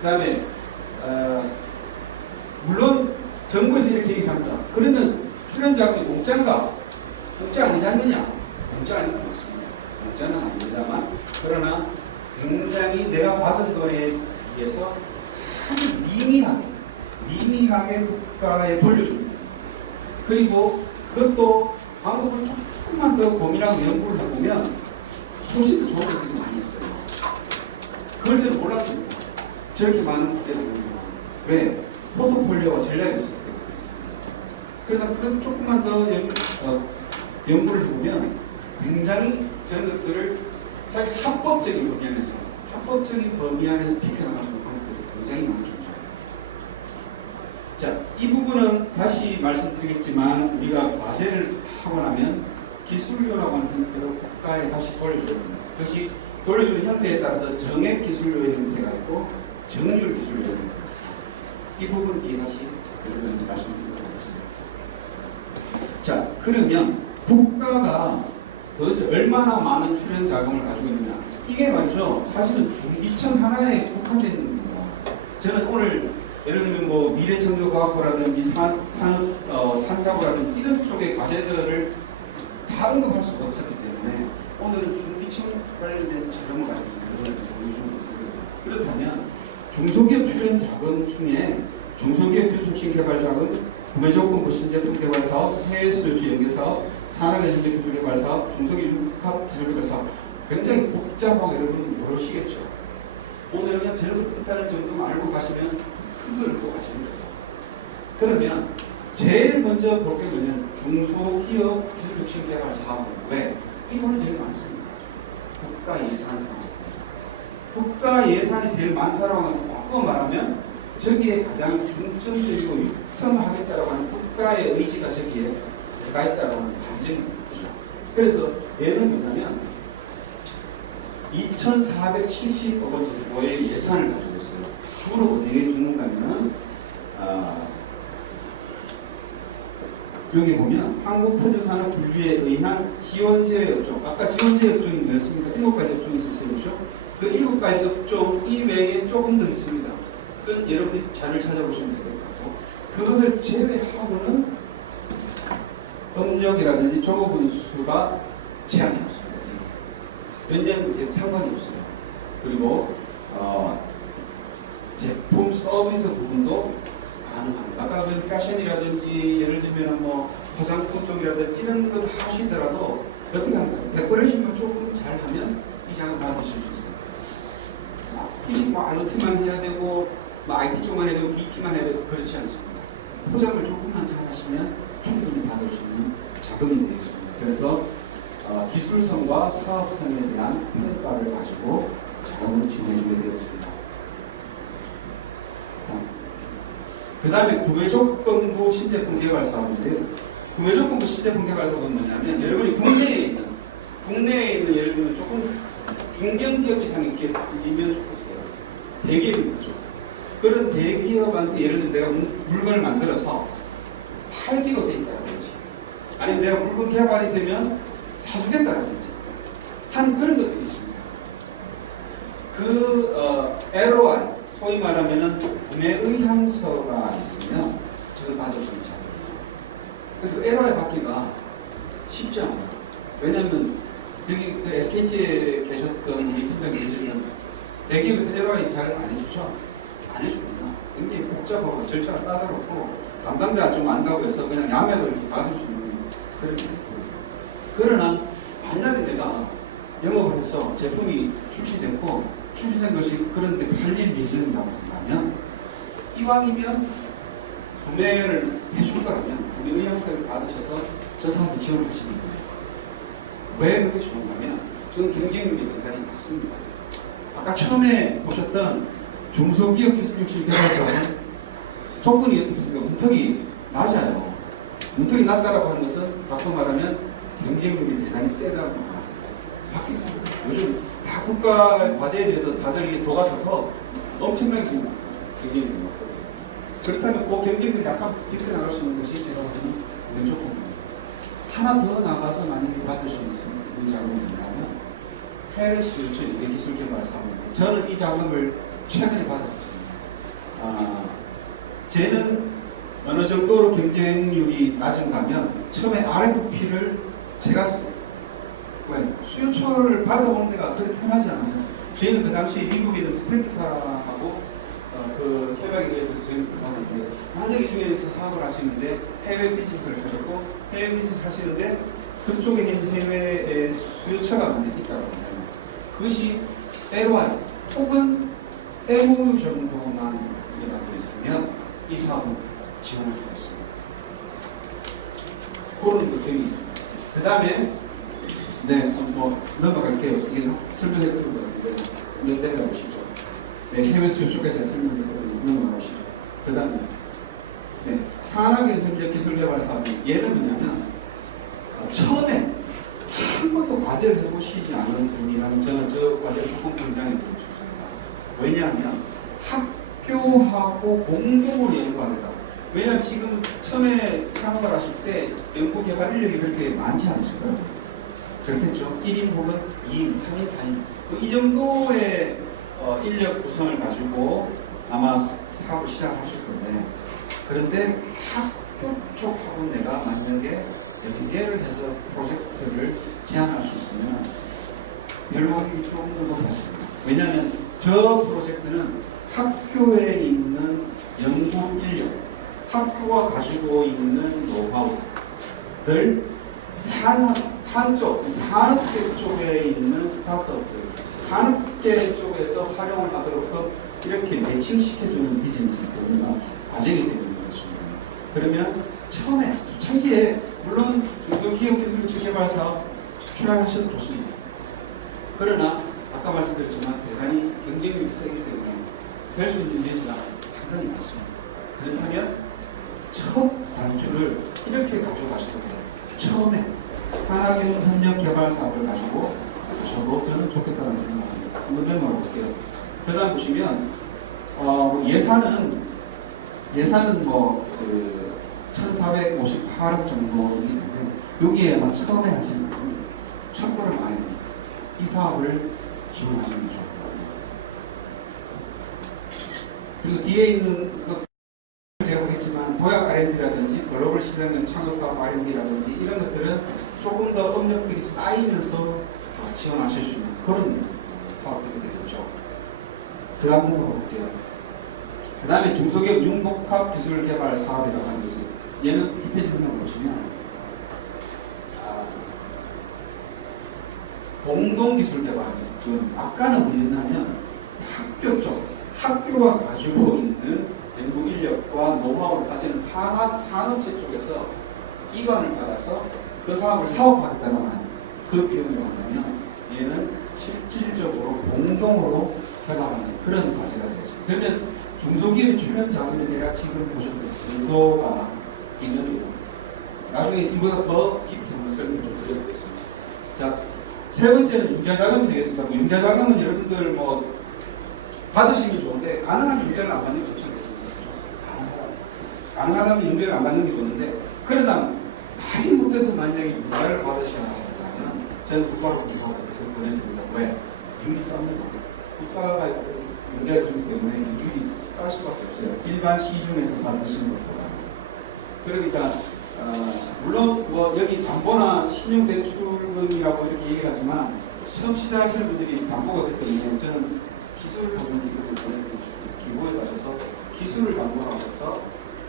그 다음에 물론 정부에서 이렇게 얘기합니다. 그러면 출연자금이 공짜인가? 공짜 아니지 않느냐? 공짜 아닌 것 같습니다. 공짜는 아닙니다만, 그러나 굉장히 내가 받은 돈에 비해서 아주 미미하게 국가에 돌려줍니다. 그리고 그것도 방법을 조금만 더 고민하고 연구를 해보면 훨씬 더 좋은 것들이 많이 있어요. 그걸 저는 몰랐습니다. 저렇게 많은 과제를 왜? 포트폴리오가 전략이 있었기 때문에 그렇습니다. 그러다 그걸 조금만 더 연구를 해보면 굉장히 저런 것들을 사실 합법적인 범위 안에서 비켜나가는 방법들이 굉장히 많죠. 자, 이 부분은 다시 말씀드리겠지만 우리가 과제를 하고 나면 기술료라고 하는 형태로 국가에 다시 돌려줘야 됩니다. 그것이 돌려주는 형태에 따라서 정액 기술료의 형태가 있고 정률 기술료의 형태가 있습니다. 이 부분 뒤에 다시 말씀드리도록 하겠습니다. 자, 그러면 국가가 도대체 얼마나 많은 출연 자금을 가지고 있느냐? 이게 말이죠. 사실은 중기청 하나에 국한되어 있는 겁니다. 저는 오늘 예를 들면 뭐 미래창조과학부라든지 산자부라든지 이런 쪽의 과제들을 다 언급할 수가 없었기 때문에 오늘은 중기청 관련된 자금을 가지고 있습니다. 그렇다면 중소기업 출연 자금 중에 중소기업 촉진 개발 자금, 구매조건부 신제품 개발 사업, 해외 수요지 연계 사업, 산업의 현재 기술 개발 사업, 중소기업 융합 기술 개발 사업, 굉장히 복잡하고 여러분이 모르시겠죠. 오늘은 그냥 저런 것 뜻하는 정도만 알고 가시면 큰 걸 읽고 가시면 돼요. 그러면 제일 먼저 볼 게 뭐냐면 중소기업 기술 촉진 개발 사업은 왜? 이 돈이 제일 많습니다. 국가 예산 사업. 국가 예산이 제일 많다라고 해서 바꿔 말하면 저기에 가장 중점적이고 육성하겠다라고 하는 국가의 의지가 저기에 들어가 있다라고 하는 반증입니다. 그래서 예는 뭐냐면 2,470억 원 정도의 예산을 가지고 있어요. 주로 어디에 주는가면 여기 보면 한국포도산업 분류에 의한 지원제외 업종, 아까 지원제외 업종이 뭐였습니까? 7가지 업종이 있었어요. 그렇죠? 그 7가지 업종 이외에 조금 더 있습니다. 그건 여러분이 자료를 찾아보시면 될 것 같고, 그것을 제외하고는 업력이라든지 조업 분수가 제한이 없습니다. 연장에 상관이 없어요. 그리고 제품 서비스 부분도 가능합니다. 아까 그 패션이라든지 예를 들면 뭐 화장품 쪽이라든지 이런 걸 하시더라도 어떻게 할까요? 데코레이션만 조금 잘하면 이 자금 받으실 수 있어요. 굳이 뭐 IoT만 해야 되고 뭐 IT 쪽만 해야 되고 BT만 해야 되고 그렇지 않습니다. 포장을 조금만 잘하시면 충분히 받을 수 있는 자금이 되겠습니다. 그래서 기술성과 사업성에 대한 평가를 가지고 자금을 지원해주게 되었습니다. 그 다음에 구매조건부 신제품 개발 사업인데요. 구매조건부 신제품 개발 사업은 뭐냐면 여러분이 국내에 있는 예를 들면 조금 중견기업 이상의 기업이면 좋겠어요. 대기업이 그죠. 그런 대기업한테 예를 들면 내가 물건을 만들어서 팔기로 돼 있다든지 아니면 내가 물건 개발이 되면 사주겠다라든지 하는 그런 것들이 있습니다. LOI, 소위 말하면은 구매 의향서가 있으면 저걸 받을 수 있는 자금이에요. 그래서 LOI 받기가 쉽지 않아요. 왜냐하면 여기 그 SKT에 계셨던 우리 팀장님들은 대기업에서 LOI 잘 안 해주죠? 안 해줍니다. 굉장히 복잡하고 절차가 까다롭고 담당자가 좀 안다고 해서 그냥 야매를 이렇게 받을 수 있는 그런 게 있고, 그러나 만약에 내가 영업을 해서 제품이 출시된 것이 그런데 팔릴 예정이라고 한다면 이왕이면 구매를 해줄 거라면 구매 의향서를 받으셔서 저 사업을 지원하시면 돼요. 왜 그렇게 좋은가면 저는 경쟁률이 대단히 낮습니다. 아까 처음에 보셨던 중소기업 기술육실 개발사업은 조건이 어떻게 있습니까? 문턱이 낮아요. 문턱이 낮다라고 하는 것은 바꿔 말하면 경쟁률이 대단히 세다고 바뀝니다. 요즘 다 국가 과제에 대해서 다들 도와줘서 엄청나게 지금 경쟁률이 높거든요. 그렇다면 그 경쟁률이 약간 비켜 나갈 수 있는 것이 제가 봐서는 왼쪽입니다. 하나 더 나가서 만약에 받을 수 있는 자금이 뭐냐면 해외 수출 기술 개발 사업입니다. 저는 이 자금을 최근에 받았었습니다. 쟤는 어느 정도로 경쟁률이 낮은가 하면 처음에 RFP를 제가 쓰고 왜? 수요처를 받아오는 데가 그렇게 편하지 않아요. 저희는 그 당시 미국에 있는 스프린트사하고 그 협약에 대해서 저희는 받았는데 만약에 이 중에서 사업을 하시는데 해외 비즈니스를 하셨고 해외 비즈니스 하시는데 그쪽에 있는 해외의 수요처가 만약 있다고 하면 그것이 LOI 혹은 MOU 정도만 일어나고 있으면 이 사업은 지원할 수가 있습니다. 그런 것들이 있습니다. 그 다음에 뭐 넘어갈게요. 이게 설명했던 것 같은데 내려가보시죠. 해외 수요처까지 설명했거든요. 넘어가보시죠. 그 다음에 산학연구적 기술개발 사업은 얘는 뭐냐면 처음에 한 번도 과제를 해보시지 않은 분이라면 저는 저 과제를 조금 굉장히 보고 싶습니다. 왜냐하면 학교하고 공동으로 연구하겠다. 왜냐하면 지금 처음에 창업을 하실 때 연구개발 인력이 그렇게 많지 않으실까요? 그렇겠죠. 1인 혹은 2인, 3인, 4인 이 정도의 인력 구성을 가지고 아마 사업을 시작하실 건데 그런데 학교 쪽하고 내가 만약에 연계를 해서 프로젝트를 제안할 수 있으면 별로 확률이 조금 더 높아집니다. 왜냐하면 저 프로젝트는 학교에 있는 연구 인력, 학교가 가지고 있는 노하우들, 산업계 쪽에 있는 스타트업들, 산업계 쪽에서 활용을 하도록 이렇게 매칭시켜주는 비즈니스 과정이 되는 것입니다. 그러면 처음에 초창기에 물론 중소기업기술개발사업 출연하셔도 좋습니다. 그러나 아까 말씀드렸지만 대단히 경쟁력이 세기 때문에 될 수 있는 예시가 상당히 많습니다. 그렇다면 첫 단추를 이렇게 가져가셔도 돼요. 처음에 산학연협력개발 사업을 가지고 가셔도 저는 좋겠다는 생각합니다. 한번 넘어볼게요. 그 다음 보시면 예산은 뭐 1,458억 정도인데 여기에 아마 처음에 하시는 분은 첨부를 많이 합니다. 이 사업을 지원하시는 게 좋을 것 같아요. 그리고 뒤에 있는 것 제가 하겠지만 도약 R&D라든지 글로벌 시장형 창업사업 R&D라든지 이런 것들은 조금 더 업력들이 쌓이면서 지원하실 수 있는 그런 사업들이 되겠죠. 그 다음 넘어볼게요. 그 다음에 중소기업 융복합 기술개발 사업이라고 하는 것은 얘는 뒷페이지 설명을 보시면 공동기술개발 지금 아까는 뭐였냐면 학교 쪽 학교가 가지고 있는 연구 인력과 노하우를 사실은 산업체 쪽에서 이관을 받아서 그 사업을 사업하겠다는 그 비용을 한다면 얘는 실질적으로 공동으로 개발하는 그런 과제가 되겠습니다. 그러면 중소기업의 출연 자금이 대략 지금 보셨던 정도가 있는 거고 나중에 이보다 더 깊이 한번 설명 좀 드려보겠습니다. 자, 세 번째는 융자자금이 되겠습니다. 융자자금은 여러분들 뭐 받으시면 좋은데 가능한 융자를 안 받는 게 좋지 않겠습니까? 가능하다면 융자를 안 받는 게 좋은데 그러다 아직 못해서 만약에 융자를 받으셔야 한다면 저는 국가로 공부하면서 보내드립니다. 왜? 이윤이 쌉니다. 국가가 융자를 주기 때문에 이윤이 쌀 수밖에 없어요. 일반 시중에서 받으시는 것보다. 그러니까 물론 뭐 여기 담보나 신용대출금이라고 이렇게 얘기를 하지만 처음 시작하시는 분들이 담보가 됐기 때문에 저는 기술 보증기금을 기부에 가셔서 기술을 담보로 하셔서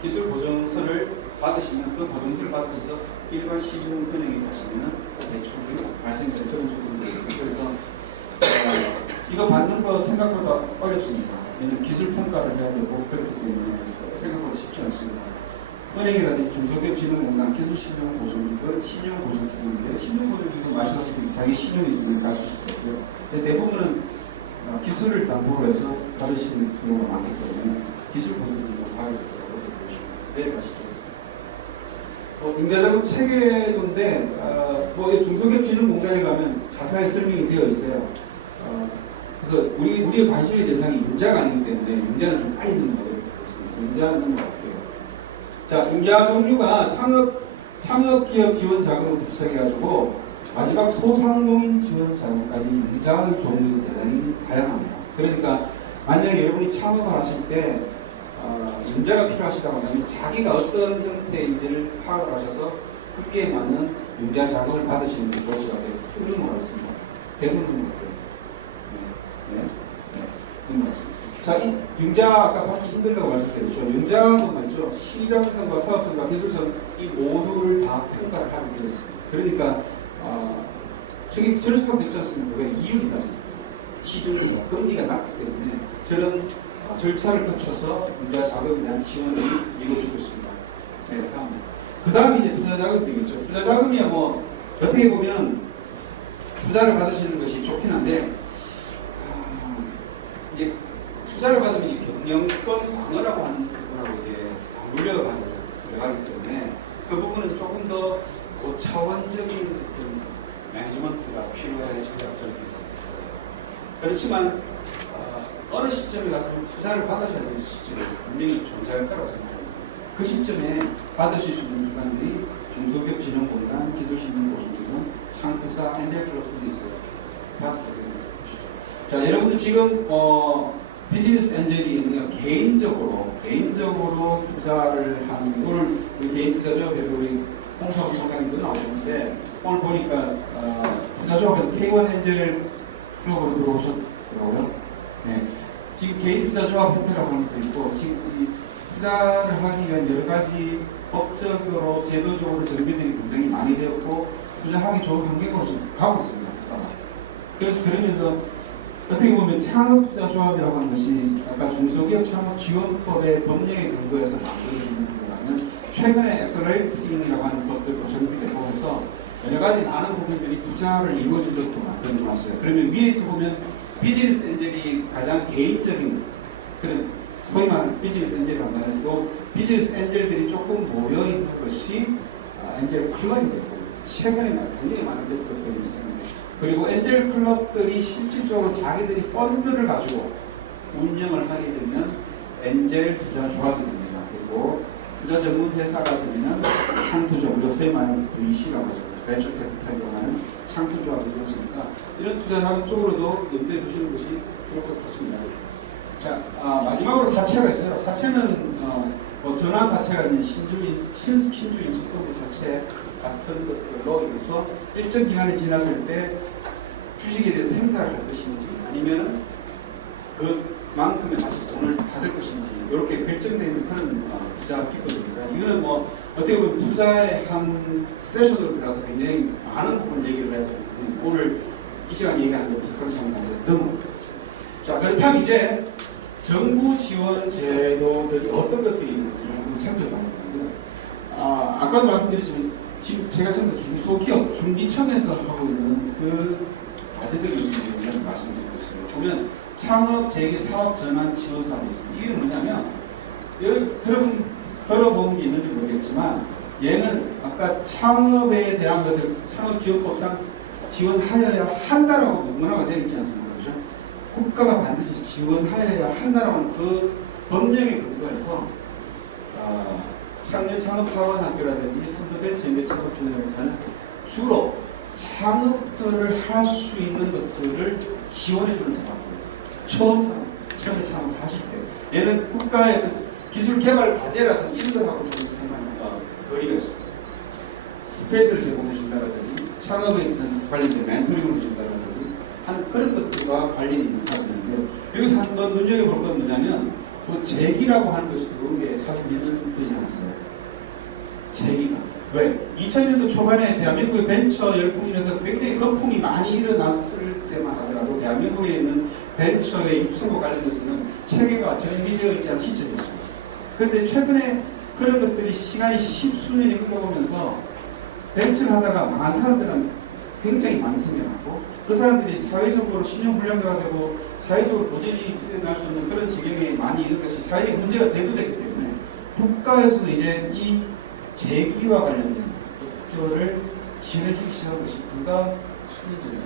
기술 보증서를 받으시면 그 보증서를 받으셔서 일반 시중은행에 가시면 대출이 발생되는 그런 부분들이 있습니다. 그래서 이거 받는 거 생각보다 어렵습니다. 왜냐하면 기술 평가를 해야 되고 그렇기 때문에 생각보다 쉽지 않습니다. 은행이라든지 중소기업진흥공단 기술신용보증기금, 신용보증기금인데 신용보증기금 마시다시피 자기 신용이 있으면 갈 수 있고요. 대부분은 기술을 담보로 해서 받으시는 경우가 많기 때문에 기술보증기금 받을 수 있다고 보시면 내일 가시죠. 융자자금 체계도인데 중소기업진흥공단에 가면 자세히 설명이 되어 있어요. 그래서 우리의 관심의 대상이 융자가 아니기 때문에 융자는 좀 빨리 넘어가도록 하겠습니다. 융자는 넘어갈게요. 자, 융자 종류가 창업기업 지원 자금부터 시작해가지고 마지막 소상공인 지원 자금까지 융자의 종류도 대단히 다양합니다. 그러니까 만약에 여러분이 창업을 하실 때 융자가 필요하시다고 하면 자기가 어떤 형태인지를 파악을 하셔서 거기에 맞는 융자 자금을 받으시는 게 좋을 것 같아요. 쭉 넘어가겠습니다. 계속 넘어갈게요. 자, 이 융자 아까 받기 힘들다고 말씀드렸죠. 융자는 말이죠. 시장성과 사업성과 기술성 이 모두를 다 평가를 하게 되어 있습니다. 그러니까 저기 저런 수가 됐지 않습니까? 왜 이율이 낮습니까? 시중률과 금리가 낮기 때문에 저런 절차를 거쳐서 융자 자금에 대한 지원을 이루어지고 있습니다. 네, 그 다음에 이제 투자 자금이 되겠죠. 투자 자금이야 뭐 어떻게 보면 투자를 받으시는 것이 좋긴 한데 이제 투자를 받으면 이 경영권 방어라고 하는 부분하고 이제 물려가기 때문에 그 부분은 조금 더 고차원적인 매니지먼트가 필요해질 것 같습니다. 그렇지만 어느 시점에 가서 투자를 받으셔야 되는 시점이 분명히 존재할 거라고 생각합니다. 그 시점에 받으실 수 있는 기관들이 중소기업 진흥공단, 기술신문고시기관, 창투사, 엔젤클럽들이 있어요. 다 자, 여러분들 지금 비즈니스 엔젤이 그냥 개인적으로 투자를 하는 오늘 우리 개인 투자조합 우리 홍사부 총장님도 나오셨는데 오늘 보니까 투자조합에서 K1 엔젤 클럽으로 들어오셨더라고요. 네. 지금 개인 투자조합 협회라고 하는 것도 있고 지금 이 투자를 하기 위한 여러 가지 법적으로 제도적으로 정비들이 굉장히 많이 되었고 투자하기 좋은 환경으로 지금 가고 있습니다. 그래서 그러면서 어떻게 보면 창업투자조합이라고 하는 것이 아까 중소기업 창업지원법의 법령에 근거해서 만들어지는 거라면 최근에 엑셀레이팅이라고 하는 것들도 정비되고 해서 여러 가지 많은 부분들이 투자를 이루어지도록 만들어 놨어요. 그러면 위에서 보면 비즈니스 엔젤이 가장 개인적인 그런 소위 말하는 비즈니스 엔젤이라고 하는 또 비즈니스 엔젤들이 조금 모여 있는 것이 엔젤 클럽이고 최근에 굉장히 많은 것들이 있습니다. 그리고 엔젤 클럽들이 실질적으로 자기들이 펀드를 가지고 운영을 하게 되면 엔젤 투자 조합이 됩니다. 그리고 투자 전문 회사가 되면 창투조합, 우리가 소위 말하는 VC라고 하죠. 벤처 캐피탈이라고 하는 창투조합이 되었으니까 이런 투자 자금 쪽으로도 염두에 두시는 것이 좋을 것 같습니다. 자, 마지막으로 사채가 있어요. 사채는 전환 사채가 있는 신주인 수법의 사채 같은 것들로 인해서 일정 기간이 지났을 때 주식에 대해서 행사를 할 것인지 아니면 그만큼의 다시 돈을 받을 것인지 이렇게 결정되는 그런 투자 기법입니다. 이거는 뭐 어떻게 보면 투자의 한 세션으로 들어가서 굉장히 많은 부분을 얘기를 해야 되는데 오늘 이 시간 얘기하는 것은 그런 상황에서 넘어가겠습니다. 자, 그렇다면 이제 정부 지원 제도들이 어떤 것들이 있는지 좀 살펴봐야 되는데 아까도 말씀드렸지만 지금 제가 전부 중소기업, 중기청에서 하고 있는 그 과제들을 지금 말씀드리고 있습니다. 보면 창업, 재기, 사업 전환 지원 사업이 있습니다. 이게 뭐냐면 여기 들어본 게 있는지 모르겠지만 얘는 아까 창업에 대한 것을 산업지원법상 지원하여야 한다라고 문화가 되어 있지 않습니까? 그렇죠? 국가가 반드시 지원하여야 한다라는 그 법령에 근거해서 청년 창업사관학교라든지 선도된 재배창업준비회는 주로 창업들을 할 수 있는 것들을 지원해주는 사업입니다. 처음에 창업을 하실 때 얘는 국가의 기술 개발 과제라든지 이런 것하고 좀 거리가 있습니다. 스페이스를 제공해준다든지 창업에 관련된 멘토링을 해준다든지 하는 그런 것들과 관련이 있는 사업인데 여기서 한번 눈여겨볼 건 뭐냐면 그 재기라고 하는 것이 들어온 게 사실 몇년 되지 않았어요. 재기가. 왜? 2000년도 초반에 대한민국의 벤처 열풍이면서 굉장히 거품이 많이 일어났을 때만 하더라도 대한민국에 있는 벤처의 육성과 관련해서는 체계가 정비되어 있지 않은 시점이었습니다. 그런데 최근에 그런 것들이 시간이 십수년이 흘러오면서 벤처를 하다가 망한 사람들은 굉장히 많이 생겨나고 그 사람들이 사회적으로 신용불량자가 되고 사회적으로 도전이 일어날 수 있는 그런 지경에 많이 있는 것이 사회적 문제가 대두되기 때문에 국가에서도 이제 이 재기와 관련된 것들을 지원해주기 시작한 것이 불가수익입니다.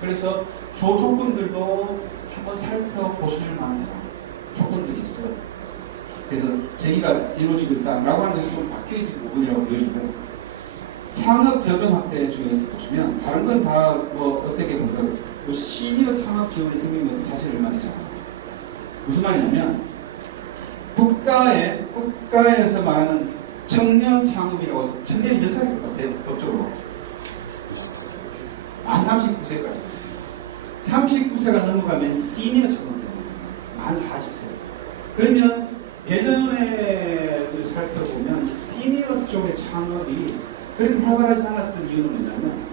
그래서 저 조건들도 한번 살펴보실 만한 조건들이 있어요. 그래서 재기가 이루어지고 있다라고 하는 것이 좀 바뀌어진 부분이라고 보여집니다. 창업 적용 확대 중에서 보시면 다른 건 다 뭐 어떻게 보면 시니어 창업 지원이 생긴 것도 사실 얼마나 작아요. 무슨 말이냐면 국가에서 말하는 청년 창업이라고 해서 청년이 몇 살일 것 같아요? 법적으로 만 39세까지 39세가 넘어가면 시니어 창업입니다. 만 40세. 그러면 예전에 살펴보면 시니어 쪽의 창업이 그렇게 활발하지 않았던 이유는 뭐냐면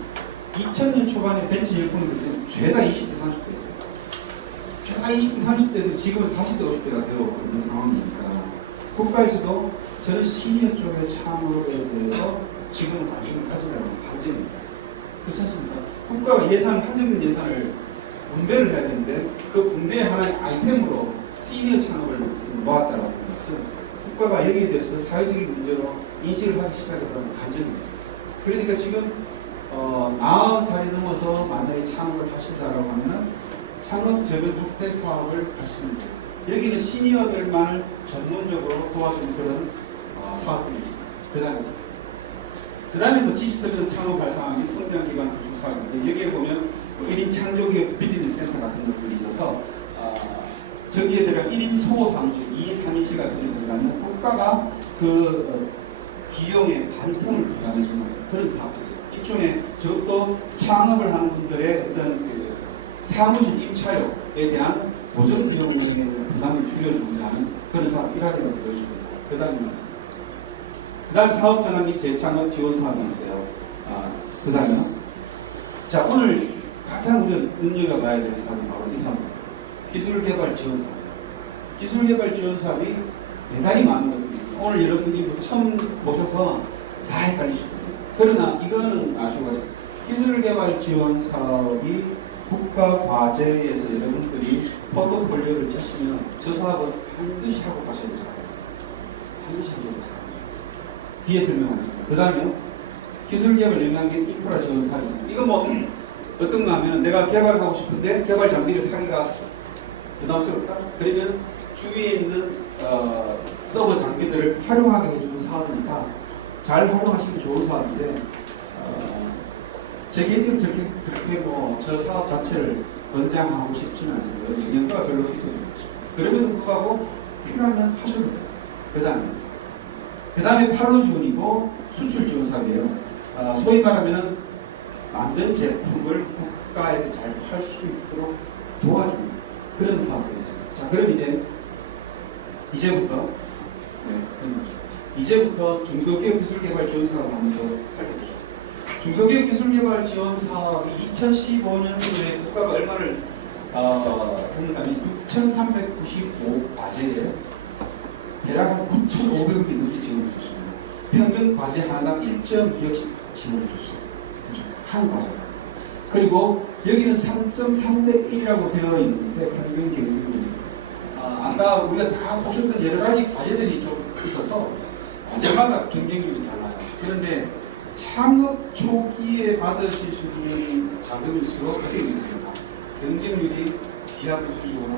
2000년 초반에 벤처 열풍들은 죄다 20대 30대였어요. 죄다 20대 30대도 지금은 40대 50대가 되어 있는 상황이니까 국가에서도 저는 시니어 쪽의 창업에 대해서 지금 관심을 가지려는 반증입니다. 그렇지 않습니까? 국가가 한정된 예산을 분배를 해야 되는데 그 분배의 하나의 아이템으로 시니어 창업을 놓았다는 것은 국가가 여기에 대해서 사회적인 문제로 인식을 하기 시작했다는 반증입니다. 그러니까 지금 40살이 넘어서 만약에 창업을 하신다라고 하면 창업 저변 확대 사업을 하시면 돼요. 여기는 시니어들만을 전문적으로 도와주는 그런 사업들이 있습니다. 그 다음에 뭐 지식서비스 창업 발상하기 성장기관 구축 사업인데 여기에 보면 1인 창조기업 비즈니스 센터 같은 것들이 있어서 저기에 들어가 1인 소호 사무실, 2인 3인실 같은 데 들어가면 국가가 그 비용의 반통을 부담해주는 그런 사업이에요. 일종의 저것도 창업을 하는 분들의 어떤 그 사무실 임차료에 대한 보전 비용의 부담을 줄여주는 그런 사업 일환이라고 보여줍니다. 그 다음 사업 전환 및 재창업 지원 사업이 있어요. 그 다음에 자 오늘 가장 우리가 눈여겨봐야 될 사업이 바로 이 사업입니다. 기술개발 지원 사업. 기술개발 지원 사업이 대단히 많은 것들이 있습니다. 오늘 여러분이 처음 보셔서 다 헷갈리실 겁니다. 그러나 이거는 아시고 가세요. 기술개발 지원 사업이 국가 과제에서 여러분들이 포트폴리오를 짜시면 저 사업은 반드시 하고 가셔야 돼요. 반드시 하고 가셔야 돼요. 뒤에 설명하겠습니다. 그 다음에 기술개발 영향력 인프라 지원 사업입니다. 이건 뭐 어떤가 하면 내가 개발하고 싶은데 개발 장비를 사기가 부담스럽다? 그러면 주위에 있는 서버 장비들을 활용하게 해주는 사업이니까 잘 활용하시면 좋은 사업인데 제 개인적으로 그렇게 뭐 저 사업 자체를 권장하고 싶지는 않습니다. 영향가가 별로 있거든요. 그럼에도 불구하고 필요하면 하셔도 돼요. 그 다음에 판로 지원이고 수출 지원 사업이에요. 소위 말하면 만든 제품을 국가에서 잘 팔 수 있도록 도와주는 그런 사업들이죠. 자, 그럼 이제부터 중소기업 기술개발 지원 사업 한번 더 살펴보죠. 중소기업 기술개발 지원 사업이 2015년도에 국가가 얼마를 했냐면 6,395 과제에 대략 한 9,500억이 넘게 지원을 줬습니다. 평균 과제 하나당 1.2억씩 지원을 줬어요. 한 과제. 그리고 여기는 3.3대 1이라고 되어 있는데 평균 경쟁률이 아까 우리가 다 보셨던 여러 가지 과제들이 좀 있어서 과제마다 경쟁률이 달라요. 그런데 창업 초기에 받으실 수 있는 자금일수록 어떻게 되겠습니까? 경쟁률이 기하급수적으로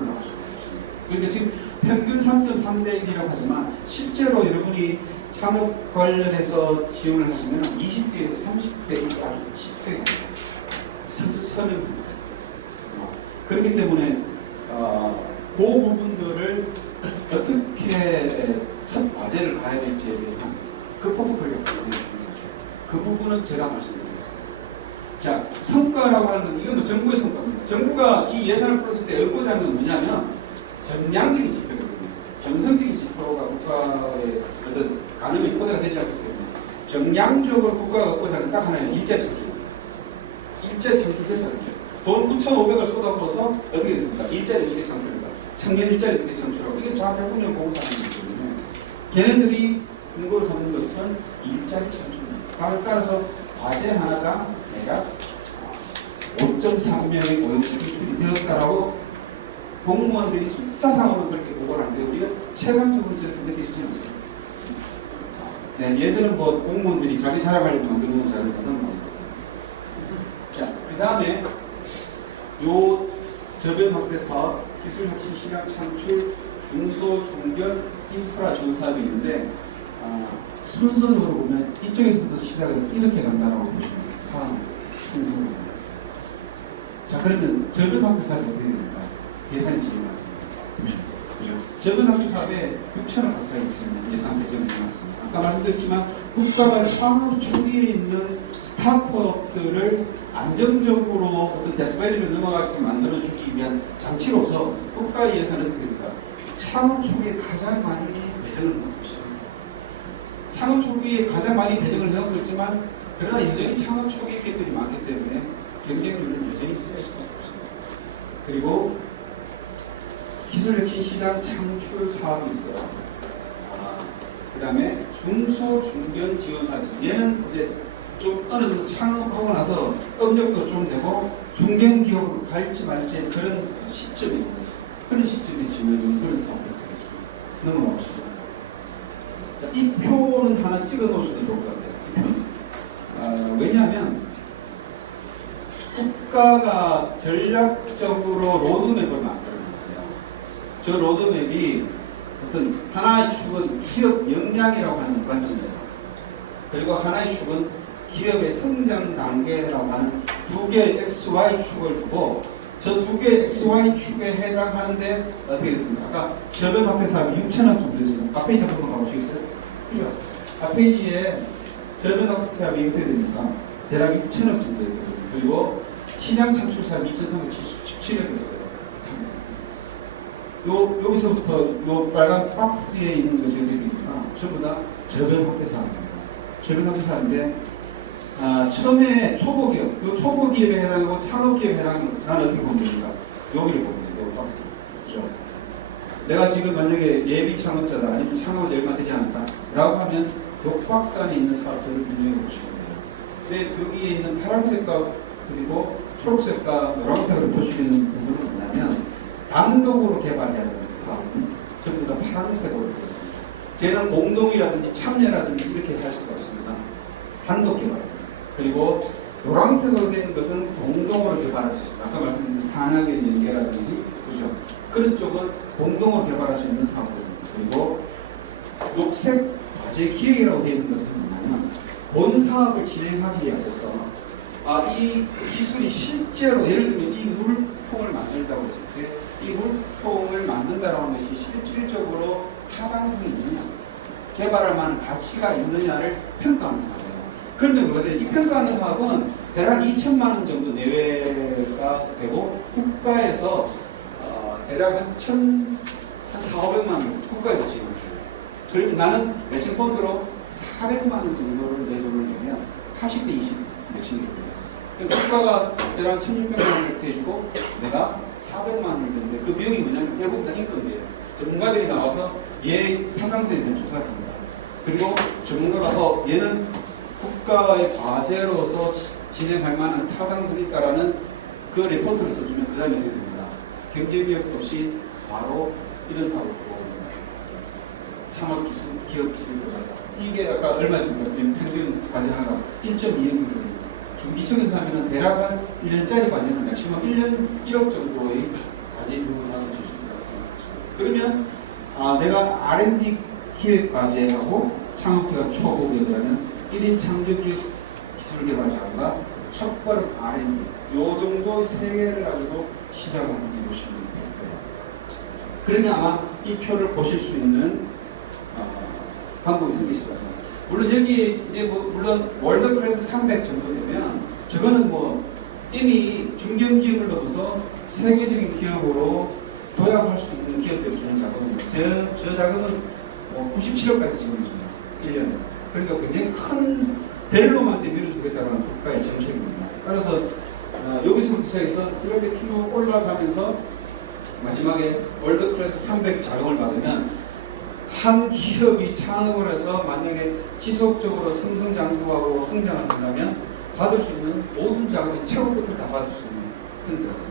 올라갈 수가 있습니다. 그러니까 지금 평균 3.3대 1이라고 하지만 실제로 여러분이 창업 관련해서 지원을 하시면 20대에서 30대까지 10대가 서명입니다. 그렇기 때문에 그 부분들을 어떻게 첫 과제를 가야 될지에 대한 그 포트폴리오를 보여주는 거죠. 그 부분은 제가 말씀드리겠습니다. 자, 성과라고 하는 건 이건 뭐 정부의 성과입니다. 정부가 이 예산을 풀었을 때 얻고자 하는 건 뭐냐면 정량적인 지표거든요. 정성적인 지표가 국가의 어떤 가능의 토대가 되지 않기 때문에 정량적으로 국가가 얻고자 하는 딱 하나의 일제 창출. 일제 창출된다는 거죠. 돈 9,500을 쏟아부어서 어떻게 됐습니까? 일자리 이렇게 창출한다. 청년 일자리 이렇게 창출하고 이게 다 대통령 공사하는 거기 때문에 걔네들이 근거로 삼는 것은 일자리 창출입니다. 따라서 과제 하나당 내가 5.3명의 고용 창출이 되었다라고 공무원들이 숫자상으로 그렇게 보고를 하는데 우리가 체감적으로 저렇게 느끼시지 않습니까? 네, 얘들은 뭐 공무원들이 자기 자랑하려고 만드는 자료를 받는 겁니다. 자, 그 다음에 요 저변 확대 사업, 기술 혁신 시장 창출, 중소 중견 인프라 지원 사업이 있는데 순서적으로 보면 이쪽에서부터 시작해서 이렇게 간다고 보시면 사업 순서로 갑니다. 자, 그러면 저변 확대 사업이 어떻게 됩니까? 예산이 지금 많습니다. 그죠? 저변학교 사업에 6천억 가까이 지금 예산 배정을 해놨습니다. 아까 말씀드렸지만 국가가 창업 초기에 있는 스타트업들을 안정적으로 어떤 데스밸리를 넘어가게 만들어주기 위한 장치로서 국가 예산은 그러니까 창업 초기에 가장 많이 배정을 해놓고 있습니다. 창업 초기에 가장 많이 배정을 해놓고 있지만 그러나 여전히 창업 초기 기업들이 많기 때문에 경쟁률은 여전히 셀 수가 없습니다. 그리고 기술혁신 시장 창출 사업이 있어요. 그 다음에 중소 중견 지원 사업. 얘는 이제 좀 어느 정도 창업하고 나서 업력도 좀 되고 중견 기업으로 갈지 말지 그런 시점입니다. 그런 시점에 진행되는 그런 사업을 하겠습니다. 넘어가보시죠. 자, 이 표는 하나 찍어 놓으셔도 좋을 것 같아요. 이 표는. 왜냐하면 국가가 전략적으로 로드맵을 만들어냈어요. 저 로드맵이 어떤 하나의 축은 기업 역량이라고 하는 관점에서, 그리고 하나의 축은 기업의 성장 단계라고 하는 두 개의 XY축을 두고 저 두 개의 XY축에 해당하는데 어떻게 됐습니까? 아까 저변학교 사업이 6천억 정도 됐습니다. 앞페이지 한번 가보시겠어요? 그죠? 앞페이지에 저변학교 사업이 어떻게 됩니까? 대략 6천억 정도 됐거든요. 그리고 시장 창출 사업이 2,377억 됐어요. 여기서부터 요 빨간 박스에 있는 것이 어떻게 됩니까? 전부 다 저변학교 사업입니다. 저변학교 사업인데 처음에 초보기업, 요 초보기업에 해당하고 창업기업에 해당하는 나는 어떻게 보면 됩니까? 여기를 보면 돼요. 박스. 그죠? 내가 지금 만약에 예비 창업자다, 아니면 창업이 얼마 되지 않았다 라고 하면 요 박스 안에 있는 사업들을 분명히 보시면 돼요. 근데 여기에 있는 파란색과 그리고 초록색과 노란색으로 표시되는 부분은 뭐냐면 단독으로 개발해야 되는 사업은 전부 다 파란색으로 되어 있습니다. 쟤는 공동이라든지 참여라든지 이렇게 할 수가 있습니다. 단독 개발. 그리고 노란색으로 되는 것은 공동으로 개발할 수 있습니다. 아까 말씀드린 산학의 연계라든지, 그죠? 그런 쪽은 공동으로 개발할 수 있는 사업입니다. 그리고 녹색 과제 기획이라고 되어 있는 것은 뭐냐면 본 사업을 진행하기 위해서 이 기술이 실제로 예를 들면 이 물통을 만들다고 했을 때 이 물통을 만든다고 하는 것이 실질적으로 타당성이 있느냐, 개발할 만한 가치가 있느냐를 평가하는 사업이에요. 그런데 뭐가 돼? 이 평가하는 사업은 대략 2천만 원 정도 내외가 되고 국가에서 대략 한 4,500만 원 국가에서 지원을 해요. 그리고 나는 매칭 펀드로 400만 원 정도를 내도를 내면 80대 20 매칭이 됩니다. 그러니까 국가가 대략 1,600만 원을 해주고 내가 400만 원을 내는데 그 비용이 뭐냐면 대부분 다 인건비예요. 전문가들이 나와서 얘 타당성에 대한 조사를 합니다. 그리고 전문가가 얘는 국가의 과제로서 진행할 만한 타당성이 있다라는 그 리포트를 써주면 그 다음에 어떻게 됩니다. 경제비용 없이 바로 이런 사업을 들어옵니다. 창업기술, 기업기술 들어가서 이게 아까 얼마 전에 평균 과제 하나가 1.2억입니다. 중기층에서 하면 대략 한 1년짜리 과제는 맥시멈 1억 정도의 과제 비용을 받을 수 있다고 생각하시고, 그러면 내가 R&D 기획 과제하고 창업기업 초보기업이라면 1인 창조기업 기술개발자가 첫 발은 R&D 요 정도 세 개를 가지고 시작을 하는 게 보시면 돼요. 그러면 아마 이 표를 보실 수 있는 방법이 생기실 것 같습니다. 물론 여기 이제 물론 월드클래스 300 정도 되면 저거는 이미 중견기업을 넘어서 세계적인 기업으로 도약할 수 있는 기업들이 주는 자금입니다. 저 자금은 97억까지 지원해줍니다. 1년에. 그러니까 굉장히 큰 델로만테 밀어주겠다는 국가의 정책입니다. 따라서 여기서부터 시작해서 이렇게 쭉 올라가면서 마지막에 월드클래스 300 자금을 받으면 한 기업이 창업을 해서 만약에 지속적으로 승승장구하고 성장을 한다면 받을 수 있는 모든 자금의 최고급을 다 받을 수 있는 그런 거예요.